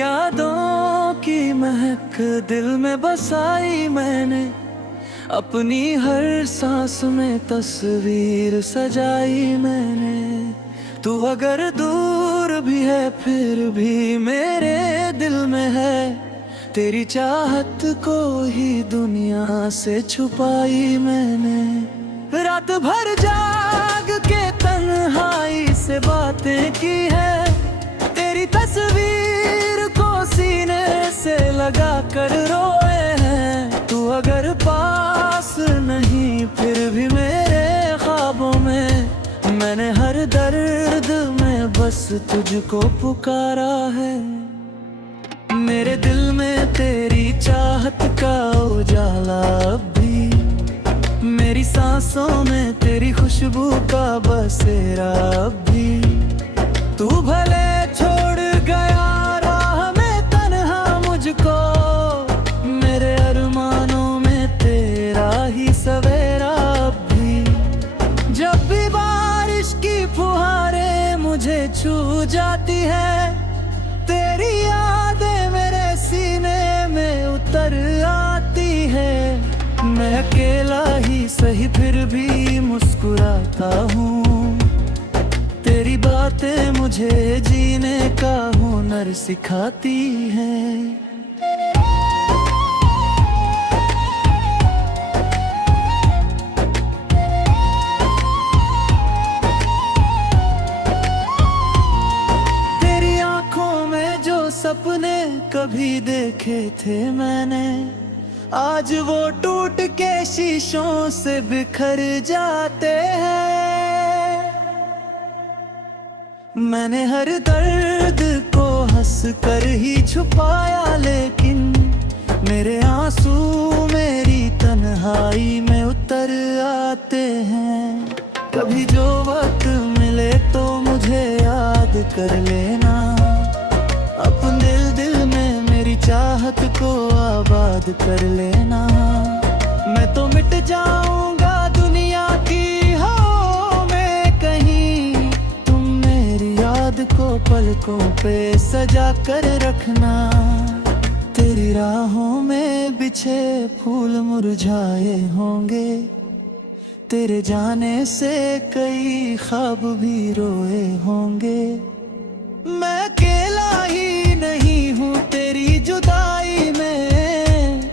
यादों की महक दिल में बसाई मैंने, अपनी हर सांस में तस्वीर सजाई मैंने। तू अगर दूर भी है फिर भी मेरे दिल में है, तेरी चाहत को ही दुनिया से छुपाई मैंने। रात भर जाग के तन्हाई से बातें की है, तेरी तस्वीर को सीने से लगा कर रोए हैं। तू अगर पास नहीं फिर भी मेरे ख्वाबों में, मैंने हर दर्द में बस तुझको पुकारा है। मेरे दिल में तेरी चाहत का उजाला अब भी, मेरी सांसों में तेरी खुशबू का बसेरा अब भी। तू भले छोड़ गया राह में तन्हा मुझको, मेरे अरमानों में तेरा ही सवेरा अब भी। जब भी बारिश की फुहारें मुझे छू जाती है, तेरी यादें मेरे सीने में उतर आती है। मैं अकेला ही सही फिर भी मुस्कुराता हूँ, तेरी बातें मुझे जीने का हुनर सिखाती हैं। तेरी आंखों में जो सपने कभी देखे थे मैंने, आज वो टूट के शीशों से बिखर जाते हैं। मैंने हर दर्द को हंस कर ही छुपाया, लेकिन मेरे आंसू मेरी तन्हाई में उतर आते हैं। कभी जो वक्त मिले तो मुझे याद कर लेना, अपने दिल में मेरी चाहत को आबाद कर लेना। मैं तो मिट जाऊंगा दुनिया की हवाओं में कहीं, तुम मेरी याद को पलकों पे सजा कर रखना। तेरी राहों में बिछे फूल मुरझाए होंगे, तेरे जाने से कई ख्वाब भी रोए होंगे। मैं अकेला ही नहीं हूँ तेरी जुदाई में,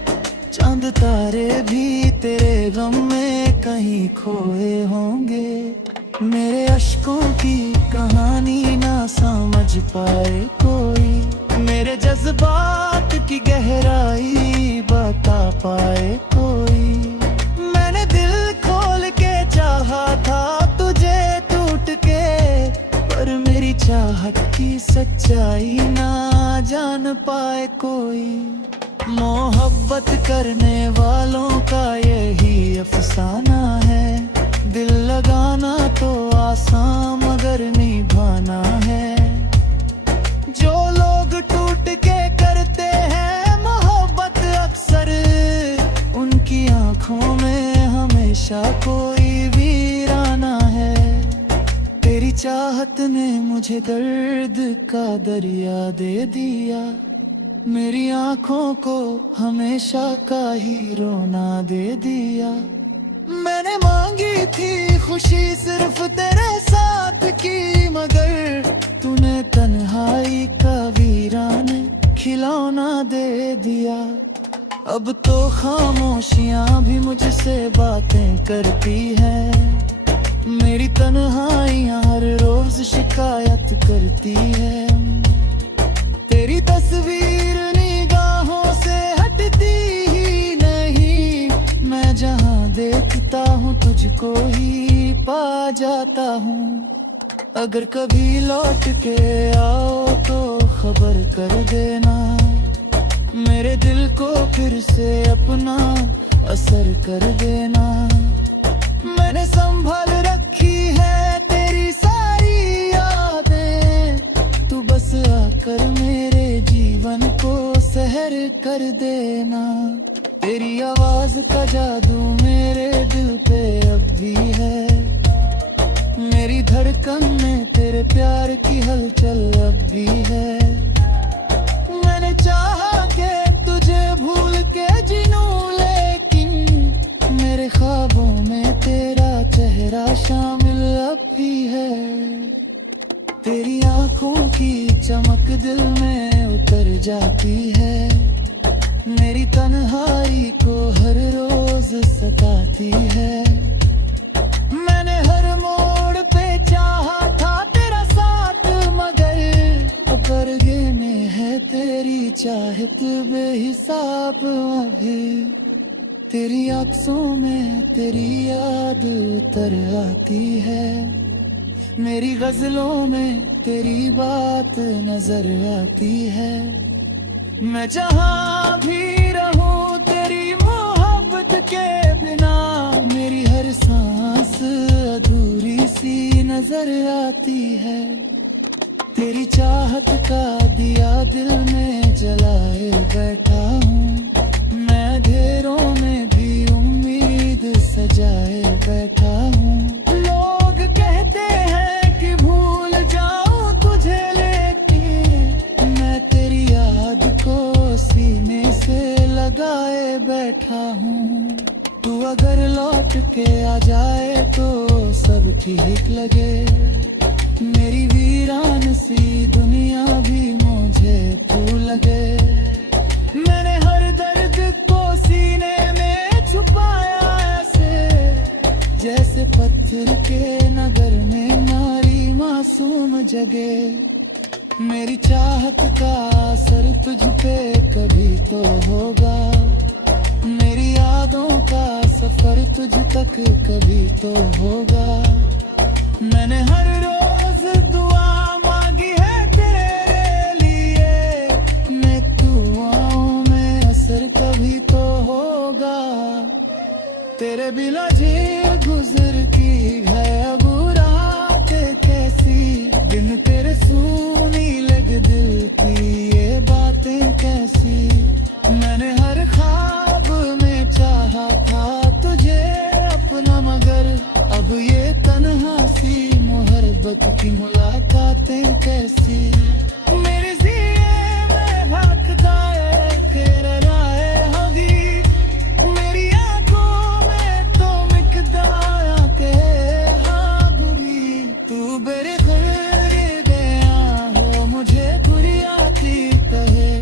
चांद तारे भी तेरे गम में कहीं खोए होंगे। मेरे अश्कों की कहानी ना समझ पाए कोई, मेरे जज्बात की गहराई बता पाए कोई। मैंने दिल खोल के चाहा था तुझे टूट के, पर मेरी चाहत की सच्चाई ना जान पाए कोई। मोहब्बत करने वालों का यही अफसाना है, दिल लगाना तो आसान मगर निभाना है। जो लोग टूट के करते हैं मोहब्बत अक्सर, उनकी आंखों में हमेशा कोई वीराना है। तेरी चाहत ने मुझे दर्द का दरिया दे दिया, मेरी आंखों को हमेशा का ही रोना दे दिया। मैंने मांगी थी खुशी सिर्फ तेरे साथ की, मगर तूने तन्हाई का वीरान खिलौना दे दिया। अब तो खामोशियां भी मुझसे बातें करती हैं, मेरी तन्हाइयां हर रोज शिकायत करती है। तेरी तस्वीर निगाहों से हटती ही नहीं, मैं जहां देखता हूँ तुझको ही पा जाता हूँ। अगर कभी लौट के आओ तो खबर कर देना, मेरे दिल को फिर से अपना असर कर देना। मैंने संभाल रखी है तेरी सारी यादें, तू बस आकर मेरे जीवन को सहर कर देना। तेरी आवाज का जादू मेरे दिल पे अब भी है, मेरी धड़कन में तेरे प्यार की हलचल अब भी है। जाती है, मेरी तन्हाई को हर रोज सताती है। मैंने हर मोड़ पे चाहा था तेरा साथ, मगर पर गिने है तेरी चाहत बेहिसाब। अभी तेरी आँखों में तेरी याद उतर आती है, मेरी गजलों में तेरी बात नजर आती है। मैं जहाँ भी रहूं तेरी मोहब्बत के बिना, मेरी हर सांस अधूरी सी नजर आती है। तेरी चाहत का दिया दिल में जलाए बैठा हूँ, मैं अंधेरों में भी उम्मीद सजाए बैठा हूँ। लोग कहते हैं कि भूल जाऊं तुझे, लेकिन मैं तेरी याद को सीने से लगाए बैठा हूँ। तू अगर लौट के आ जाए तो सब ठीक लगे, मेरी वीरान सी दुनिया भी मुझे तू लगे। मैंने हर दर्द को सीने में छुपाया ऐसे, जैसे पत्थर के नगर में नारी मासूम जगे। मेरी चाहत का असर तुझ पे कभी तो होगा, मेरी यादों का सफर तुझ तक कभी तो होगा। मैंने हर रोज दुआ मांगी है तेरे लिए, मैं दुआओं में असर कभी तो होगा। तेरे बिना झील गुजर की है अब रातें कैसी, दिन तेरे सुनी लग दिल की ये बातें कैसी। मैंने हर ख्वाब में चाहा था तुझे अपना, मगर अब ये तन्हा सी मोहब्बत की मुलाकातें कैसी। मेरे जिए में भागता राय होगी, मेरी आंखों में तो मिकदाया के होगी। तू मेरे घर गया हो मुझे बुरी आती कहे।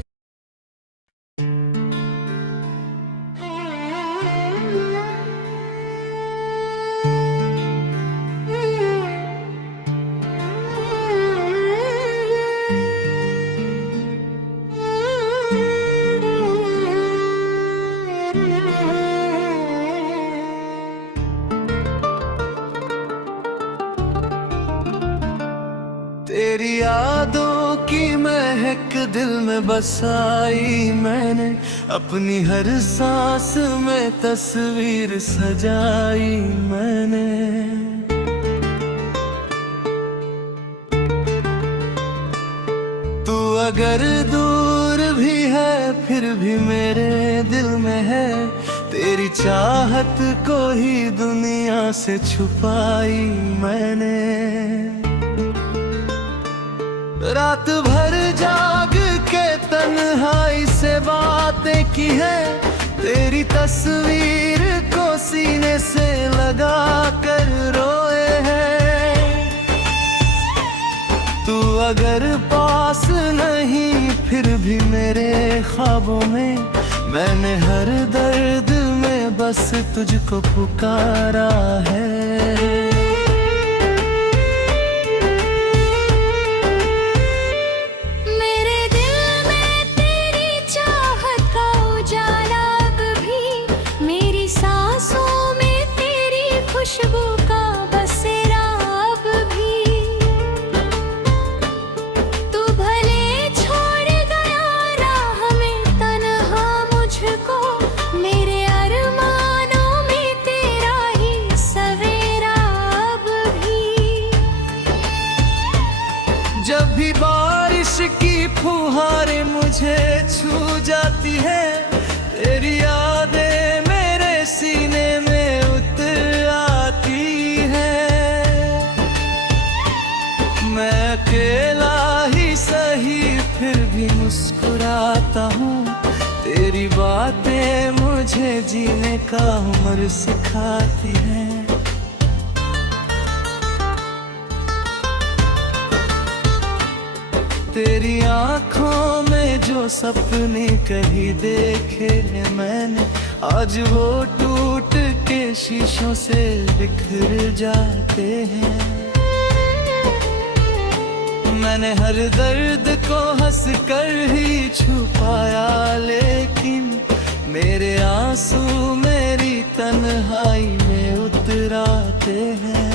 तेरी यादों की महक दिल में बसाई मैंने, अपनी हर सांस में तस्वीर सजाई मैंने। तू अगर दूर भी है फिर भी मेरे दिल में है, तेरी चाहत को ही दुनिया से छुपाई मैंने। रात भर जाग के तन्हाई से बातें की है, तेरी तस्वीर को सीने से लगा कर रोए हैं। तू अगर पास नहीं फिर भी मेरे ख्वाबों में, मैंने हर दर्द में बस तुझको पुकारा है। जब भी बारिश की फुहारें मुझे छू जाती है, तेरी यादें मेरे सीने में उतर आती है। मैं अकेला ही सही फिर भी मुस्कुराता हूँ, तेरी बातें मुझे जीने का हुनर सिखाती हैं। तेरी आँखों में जो जो सपने कहीं देखे हैं मैंने, आज वो टूट के शीशों से बिखर जाते हैं। मैंने हर दर्द को हंस कर ही छुपाया, लेकिन मेरे आंसू मेरी तन्हाई में उतर आते हैं।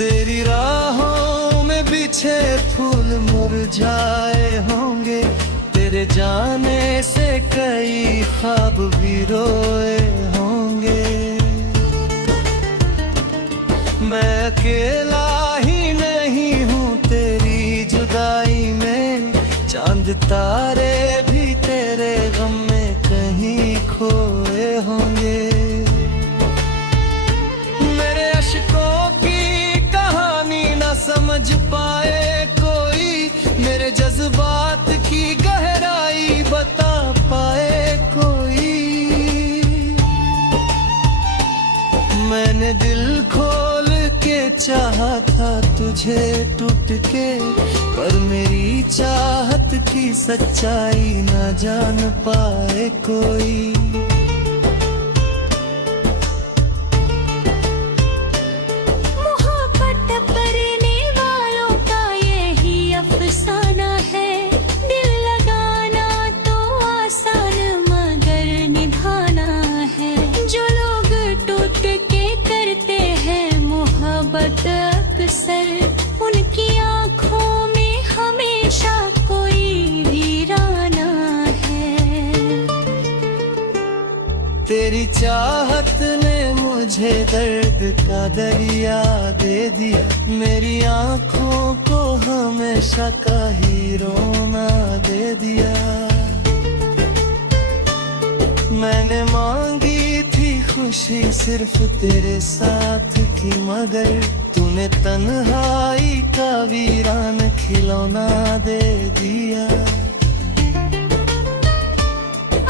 तेरी राहों में बिछे फूल मुरझाए होंगे, तेरे जाने से कई ख्वाब भी रोए होंगे। मैं अकेला ही नहीं हूँ तेरी जुदाई में, चांद तारे भी तेरे गम में कहीं खोए होंगे। मेरे अश्कों समझ पाए कोई, मेरे जज्बात की गहराई बता पाए कोई। मैंने दिल खोल के चाहा था तुझे टूट के, पर मेरी चाहत की सच्चाई न जान पाए कोई। अक्सर उनकी आँखों में हमेशा कोई वीराना है। तेरी चाहत ने मुझे दर्द का दरिया दे दिया, मेरी आँखों को हमेशा का ही रोना दे दिया। मैंने मांगी थी खुशी सिर्फ तेरे साथ की, मगर तूने तन्हाई का वीरान खिलौना दे दिया।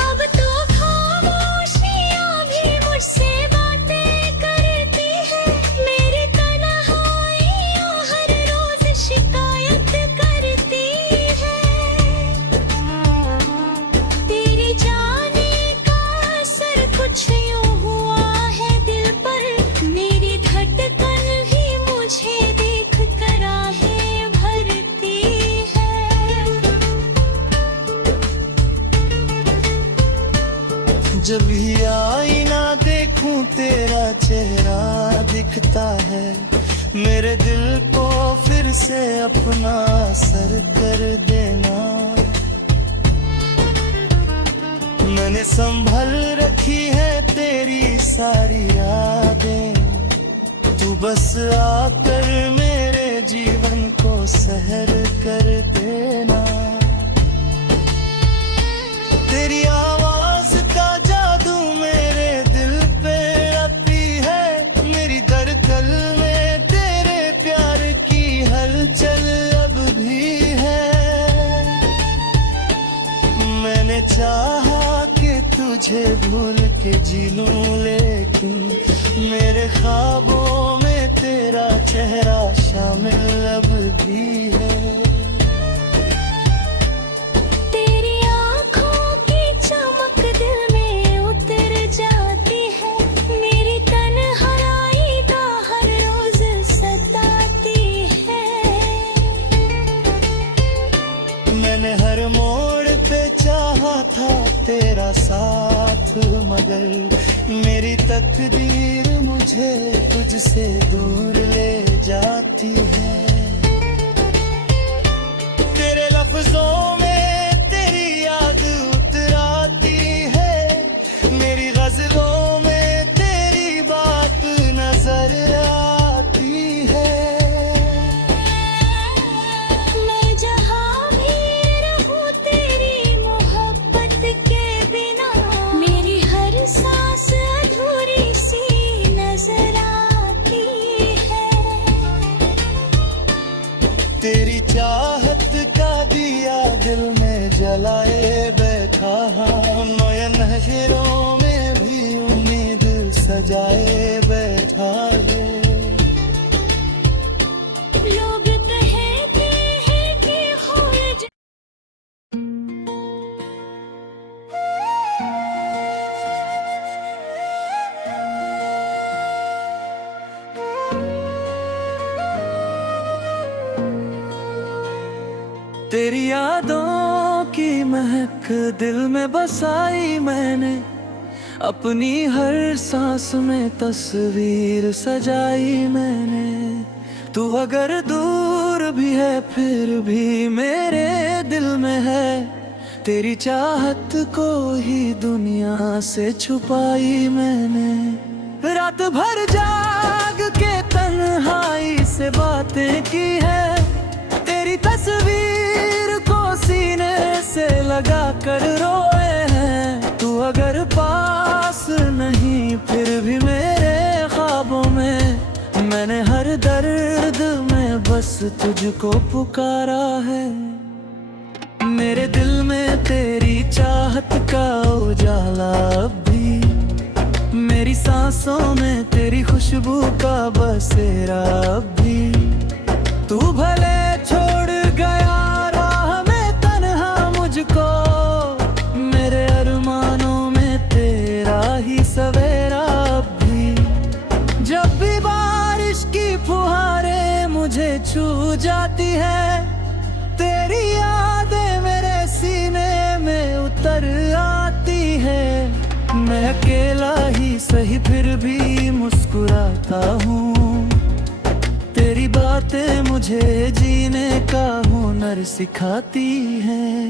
अब तो खामोशियां भी मुझसे बातें करती है, मेरी तन्हाइयां हर रोज शिकायत करती है। तेरी जाने का असर कुछ यूं हुआ है दिल पर, मेरी धड़कन जब भी आईना देखूं तेरा चेहरा दिखता है, मेरे दिल को फिर से अपना असर कर देना। मैंने संभल रखी है तेरी सारी यादें, तू बस आकर मेरे जीवन को सहर कर देना। तेरी आवाज का जादू मेरे दिल पे आती है, मेरी धड़कन में तेरे प्यार की हलचल अब भी है। मैंने चाहा कि तुझे भूल के जी लूं, लेकिन मेरे ख्वाबों में तेरा चेहरा शामिल अब भी है। मैंने हर मोड़ पे चाहा था तेरा साथ, मगर मेरी तकदीर मुझे तुझसे दूर ले जाती है। तेरे लफ्जों में तेरी याद उतर आती है, मेरी गजलों में तेरी बात नजर आती है। चाहत का दिया दिल में जलाए बैठा हाँ, नयन नजरों में भी उम्मीद सजाए बैठा है। लोग कहते हैं कि हो तेरी यादों की महक दिल में बसाई मैंने, अपनी हर सांस में तस्वीर सजाई मैंने। तू अगर दूर भी है फिर भी मेरे दिल में है, तेरी चाहत को ही दुनिया से छुपाई मैंने। रात भर जाग के तन्हाई से बातें की है, तेरी तस्वीर को सीने से लगा कर रोए हैं। तू अगर पास नहीं फिर भी मेरे ख्वाबों में, मैंने हर दर्द में बस तुझको पुकारा है। मेरे दिल में तेरी चाहत का उजाला अब भी, मेरी सांसों में तेरी खुशबू का बसेरा अब भी। तू भले छोड़ गया राह में तन्हा मुझको, मेरे अरमानों में तेरा ही सवेरा अब भी। जब भी बारिश की फुहारें मुझे छू जाती है, तेरी यादें मेरे सीने में उतर आती है। मैं अकेला ही सही फिर भी मुस्कुराता हूँ, तेरी बातें मुझे जीने का हुनर सिखाती हैं।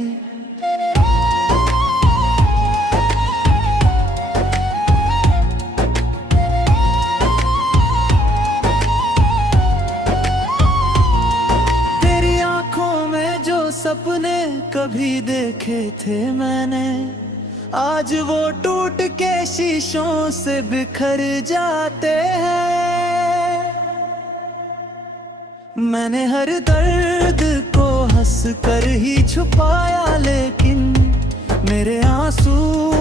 तेरी आंखों में जो सपने कभी देखे थे मैंने, आज वो टूट के शीशों से बिखर जाते हैं। मैंने हर दर्द को हंस कर ही छुपाया, लेकिन मेरे आंसू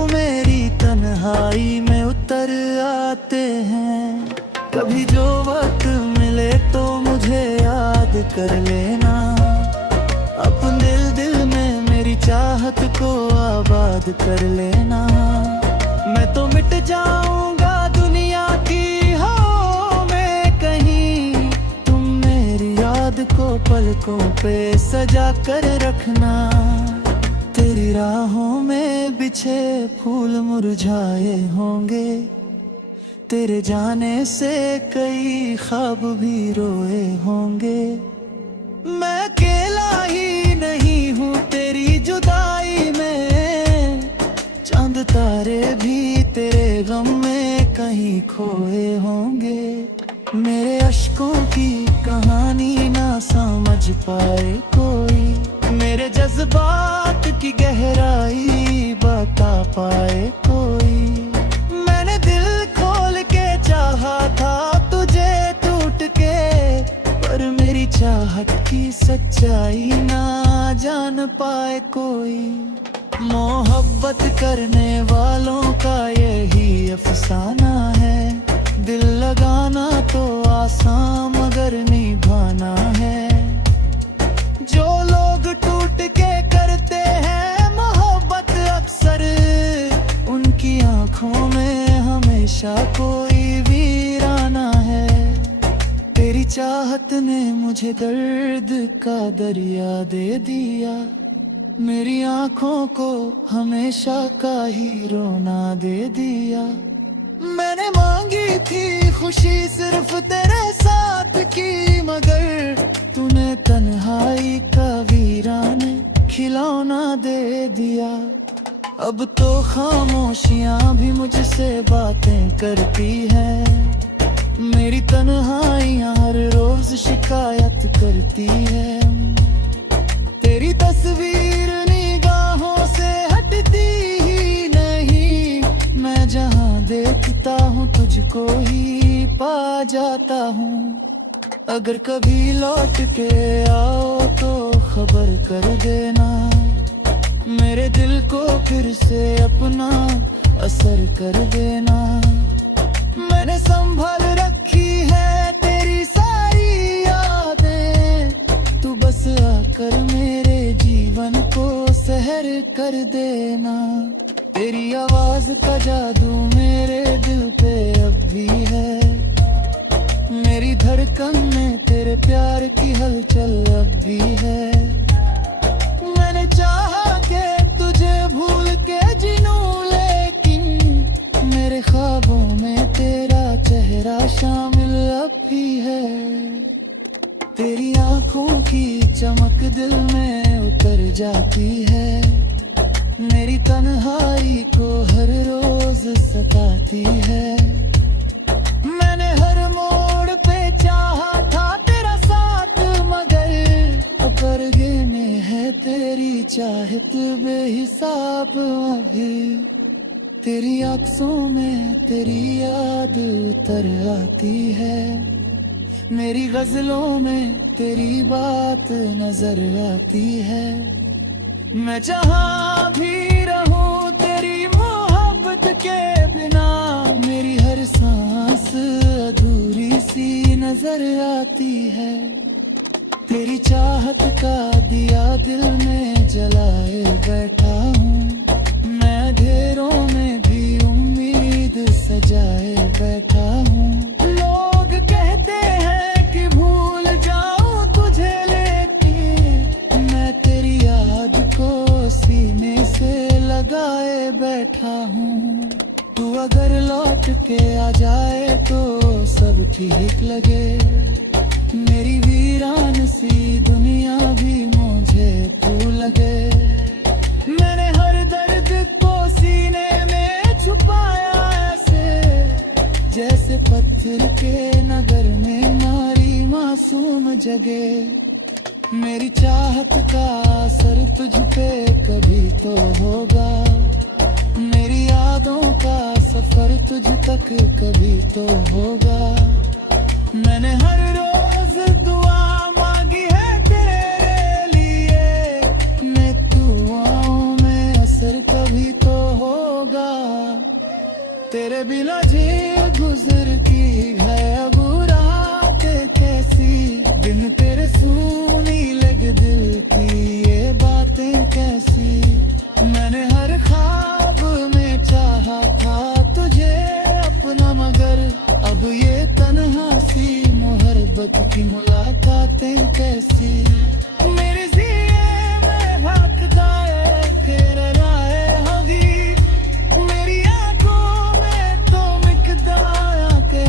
मेरी तन्हाई में उतर आते हैं। कभी जो वक्त मिले तो मुझे याद कर लेना, अपने दिल में मेरी चाहत को आबाद कर लेना। मैं तो मिट जाऊंगा दुनिया की हवाओं में कहीं, तुम मेरी याद को पलकों पे सजा कर रखना। तेरी राहों में बिछे फूल मुरझाए होंगे, तेरे जाने से कई ख्वाब भी रोए होंगे। मैं अकेला ही नहीं हूँ तेरी जुदाई में, चांद तारे भी तेरे गम में कहीं खोए होंगे। मेरे अश्कों की कहानी ना समझ पाए कोई, मेरे जज्बात की गहराई बता पाए कोई। मैंने दिल खोल के चाहा था तुझे टूट के, पर मेरी चाहत की सच्चाई ना जान पाए कोई। मोहब्बत करने वालों का यही अफसाना है, दिल लगाना तो आसान मगर निभाना है। जो लोग टूट के करते हैं मोहब्बत अक्सर, उनकी आंखों में हमेशा कोई वीराना है। तेरी चाहत ने मुझे दर्द का दरिया दे दिया, मेरी आंखों को हमेशा का ही रोना दे दिया। मैंने मांगी थी खुशी सिर्फ तेरे साथ की, मगर तूने तन्हाई का वीराने खिलौना दे दिया। अब तो खामोशियां भी मुझसे बातें करती हैं, मेरी तन्हाइयां हर रोज शिकायत करती है। तेरी तस्वीर निगाहों से हटती ही नहीं, मैं जहां देखता हूँ तुझको ही पा जाता हूँ। अगर कभी लौट के आओ तो खबर कर देना, मेरे दिल को फिर से अपना असर कर देना। मैंने संभाल रखी है तेरी सारी यादें, तू बस आकर मेरे जीवन को सहर कर देना। तेरी आवाज का जादू मेरे दिल पे अब भी है, मेरी धड़कन में तेरे प्यार की हलचल अब भी है। मैंने चाहा कि तुझे भूल के जीऊं, लेकिन मेरे ख्वाबों में तेरा चेहरा शामिल अब भी है। तेरी आंखों की चमक दिल में उतर जाती है, मेरी तन्हाई को हर रोज सताती है। मैंने हर मोड़ पे चाहा था तेरा साथ, मगर अब गिने है तेरी चाहत बेहिसाब अभी। तेरी आँखों में तेरी याद उतर आती है, मेरी गजलों में तेरी बात नजर आती है। मैं जहाँ भी रहूं तेरी मोहब्बत के बिना, मेरी हर सांस अधूरी सी नजर आती है। तेरी चाहत का दिया दिल में जलाए बैठा हूँ, मैं अंधेरों में भी उम्मीद सजाए बैठा हूँ। लोग कहते हैं कि भूल जाऊं तुझे, लेकिन मैं तेरी याद को सीने से लगाए बैठा हूँ। तू अगर लौट के आ जाए तो सब ठीक लगे, मेरी वीरान सी दुनिया भी मुझे फूल लगे। मैंने हर दर्द को सीने में छुपाया ऐसे, जैसे पत्थर के नगर में नारी मासूम जगे। मेरी चाहत का असर तुझ पे कभी तो होगा, मेरी यादों का सफर तुझ तक कभी तो होगा। मैंने हर रोज दुआ मांगी है तेरे लिए, मैं दुआओं में असर कभी तो होगा। तेरे बिना झील गुजर की है अब रातें कैसी, दिन तेरे सुनी लग दिल की ये बातें कैसी। मैंने हर ख्वाब में चाहा था तुझे अपना, मगर अब ये तन्हा सी मोहब्बत की मुलाकातें कैसी। मेरे जिए में भागता है तेरा राहे होगी, मेरी आंखों में तो मिकदाया के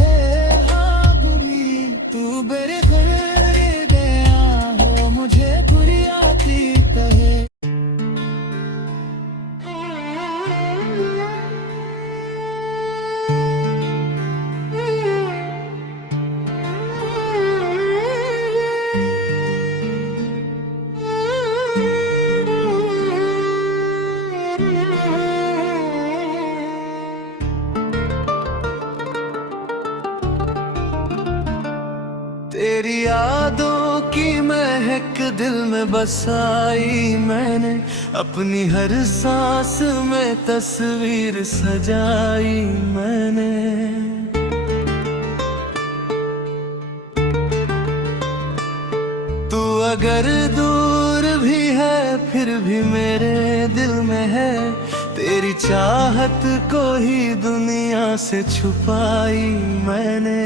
हाँ गुमी। तू मेरे घर गया हो मुझे बुरी आती कहे। तेरी यादों की महक दिल में बसाई मैंने, अपनी हर सांस में तस्वीर सजाई मैंने। तू अगर दूर भी है फिर भी मेरे दिल में है, तेरी चाहत को ही दुनिया से छुपाई मैंने।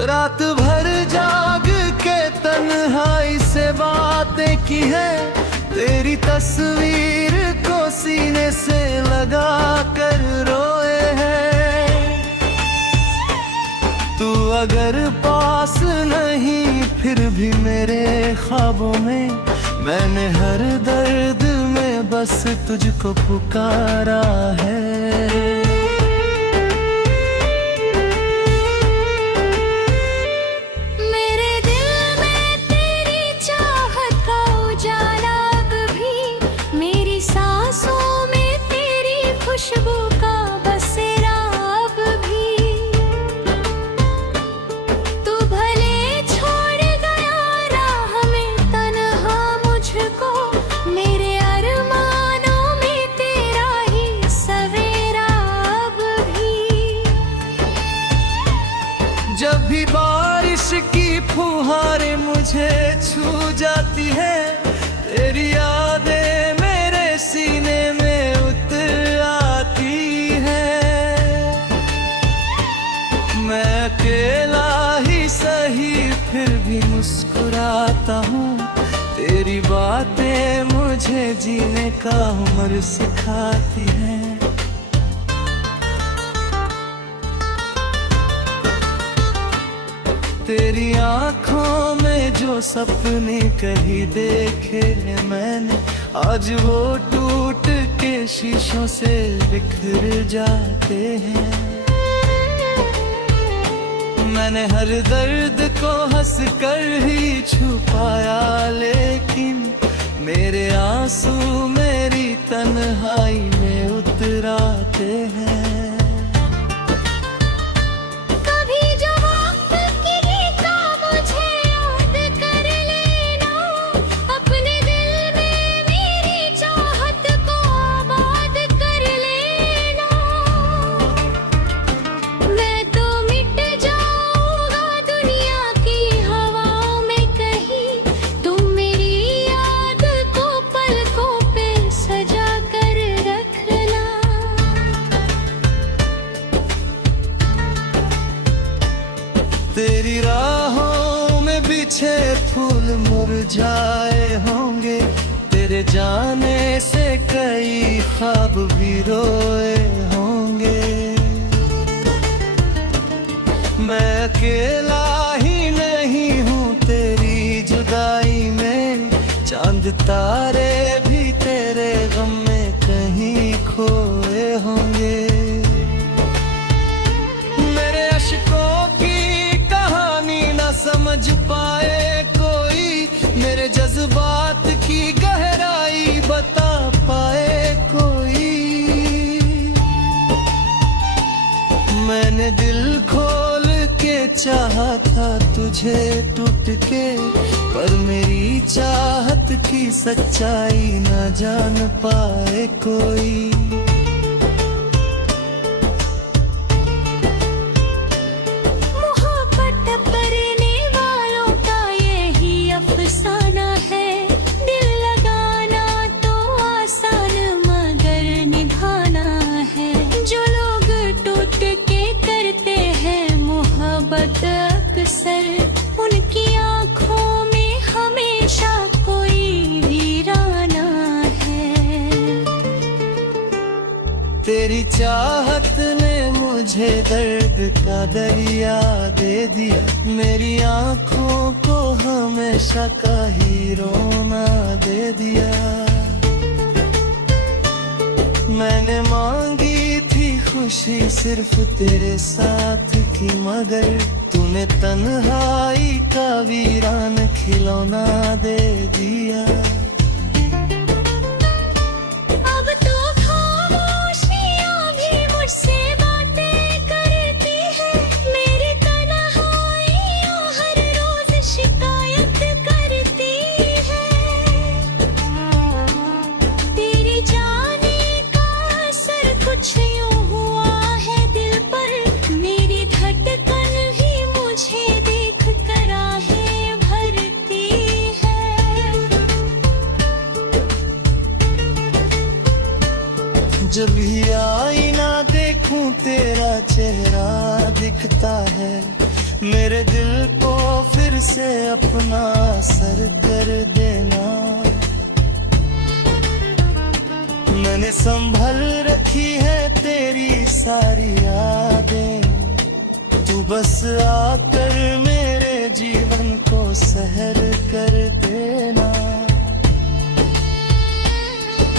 रात भर जाग के तन्हाई से बातें की है, तेरी तस्वीर को सीने से लगा कर रोए हैं। तू अगर पास नहीं फिर भी मेरे ख्वाबों में, मैंने हर दर्द में बस तुझको पुकारा है। खुशबू का बसेरा अब भी, तू भले छोड़ गया छू जाती है, तेरी यादें मेरे सीने में उतर आती है। मैं अकेला ही सही फिर भी मुस्कुराता हूँ, तेरी बातें मुझे जीने का हुनर सिखाती हैं। तेरी आँखों में जो सपने कहीं देखे हैं मैंने, आज वो टूट के शीशों से बिखर जाते हैं। मैंने हर दर्द को हंस कर ही छुपाया, लेकिन मेरे आंसू मेरी तन्हाई में उतर आते हैं। तेरी राहों में बिछे फूल मुरझाए होंगे, तेरे जाने से कई ख्वाब भी रोए होंगे। मैं अकेला ही नहीं हूँ तेरी जुदाई में, चांद तारे भी तेरे गम में कहीं खोए होंगे। मेरे अश्कों समझ पाए कोई, मेरे जज्बात की गहराई बता पाए कोई। मैंने दिल खोल के चाहा था तुझे टूट के, पर मेरी चाहत की सच्चाई न जान पाए कोई। उनकी आँखों में हमेशा कोई वीराना है। तेरी चाहत ने मुझे दर्द का दरिया दे दिया, मेरी आँखों को हमेशा का ही रोना दे दिया। मैंने मांगी थी खुशी सिर्फ तेरे साथ की, मगर तूने तन्हाई का वीरान खिलौना दे दिया। अब तो खामोशियाँ भी मुझसे बातें करती है, मेरी तन्हाइयों हर रोज शिकायत करती है। तेरी जाने का असर कुछ यूँ हुआ है दिल पर, मेरी धड़कन जब भी आईना देखूं तेरा चेहरा दिखता है, मेरे दिल को फिर से अपना असर कर देना। मैंने संभल रखी है तेरी सारी यादें, तू बस आकर मेरे जीवन को सहर कर देना।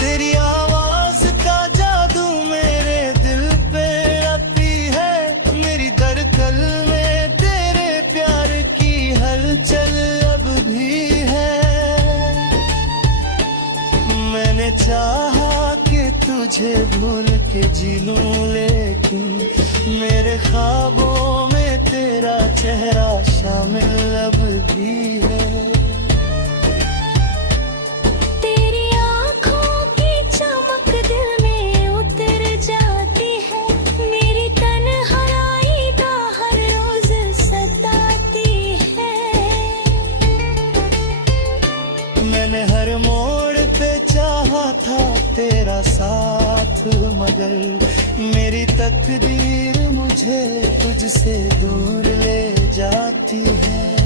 तेरी आवाज का जादू मेरे दिल पे आती है, मेरी धड़कन में तेरे प्यार की हलचल अब भी है। मैंने चाहा कि तुझे भूल के जी लूं, लेकिन मेरे ख्वाबों में तेरा चेहरा शामिल अब भी है। तेरी आँखों की चमक दिल में उतर जाती है, मेरी तन्हाई का हर रोज सताती है। था तेरा साथ, मगर मेरी तकदीर मुझे तुझसे दूर ले जाती है।